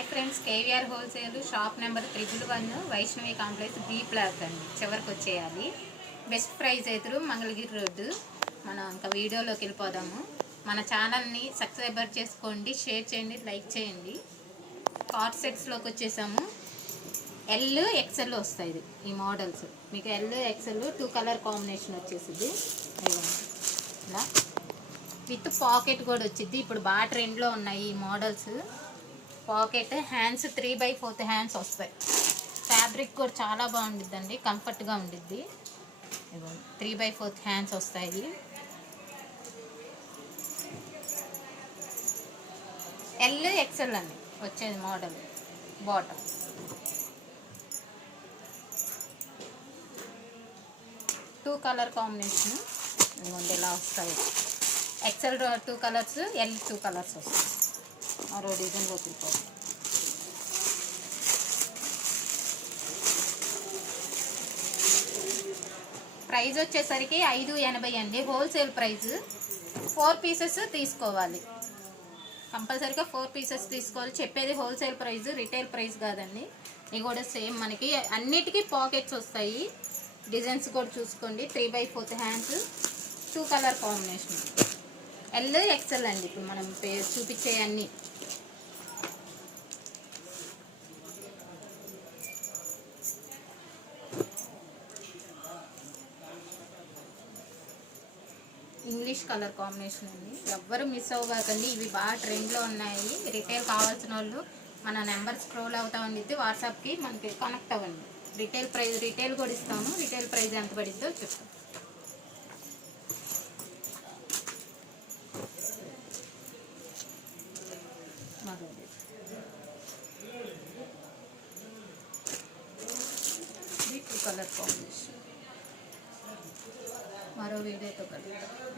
Hi friends, KVR wholesale shop number 111 Vaishnavi complex B plot అండి. చివరికి వచ్చేయాలి. బెస్ట్ ప్రైస్ ఎదురు మంగళగిరి రోడ్డు. మనం ఇంకా వీడియోలోకి వెళ్ళిపోదాము. మన ఛానల్ని సబ్స్క్రైబర్ చేసుకోండి, షేర్ చేయండి, లైక్ చేయండి. కార్డ్ సెట్స్లోకి వచ్చేసాము. ఎల్ ఎక్సెల్ వస్తాయి ఈ మోడల్స్. మీకు ఎల్ ఎక్సెల్ 2 కలర్ కాంబినేషన్ వచ్చేసింది. ఇలా విత్ పాకెట్ కూడా వచ్చింది. ఇప్పుడు బాగా ట్రెండ్లో ఉన్నాయి ఈ మోడల్స్. పాకెట్ హ్యాండ్స్ 3/4 హ్యాండ్స్ వస్తాయి. ఫ్యాబ్రిక్ కూడా చాలా బాగుండిద్దండి, కంఫర్ట్గా ఉండిద్ది. 3/4 హ్యాండ్స్ వస్తాయి. ఎల్ ఎక్సెల్ అండి వచ్చేది model. Bottom two colour combination ఇదిగోండి ఇలా వస్తాయి. ఎక్సెల్ 2 కలర్స్, ఎల్ 2 కలర్స్ వస్తాయి. మరో డిజైన్లో తిరిగిపోతుంది. ప్రైస్ వచ్చేసరికి 580 అండి. Wholesale price. 4 పీసెస్ తీసుకోవాలి, కంపల్సరీగా 4 పీసెస్ తీసుకోవాలి. చెప్పేది హోల్సేల్ ప్రైస్, రిటైల్ ప్రైస్ కాదండి. ఇవి కూడా సేమ్ మనకి అన్నిటికీ పాకెట్స్ వస్తాయి. డిజైన్స్ కూడా చూసుకోండి. 3/4 hands, 2 colour combination. L XL అండి ఇప్పుడు మనం చూపించే అన్నీ. ఇంగ్లీష్ కలర్ కాంబినేషన్ అండి. ఎవ్వరు మిస్ అవ్వకండి, ఇవి బాగా ట్రెండ్లో ఉన్నాయి. రిటైల్ కావాల్సిన వాళ్ళు మన నెంబర్ స్క్రోల్ అవుతా ఉండిద్ది, వాట్సాప్కి మనకి కనెక్ట్ అవ్వండి. రిటైల్ ప్రైస్, రిటైల్ కూడా ఇస్తాము. రిటైల్ ప్రైస్ ఎంత పడిద్దో చెప్తాం. కలర్ కాంబినేషన్ మరో వీడియోతో కలుద్దాం.